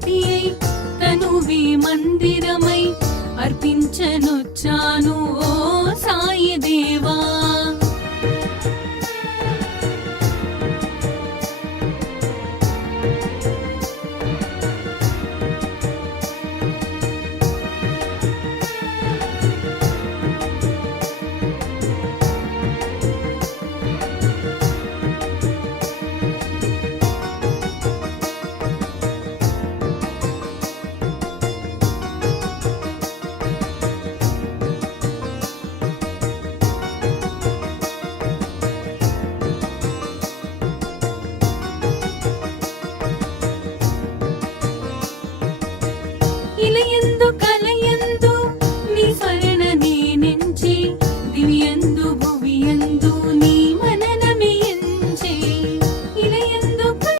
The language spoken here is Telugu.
హారతియై తనువి మందిరమై అర్పించనొచ్చాను ఓ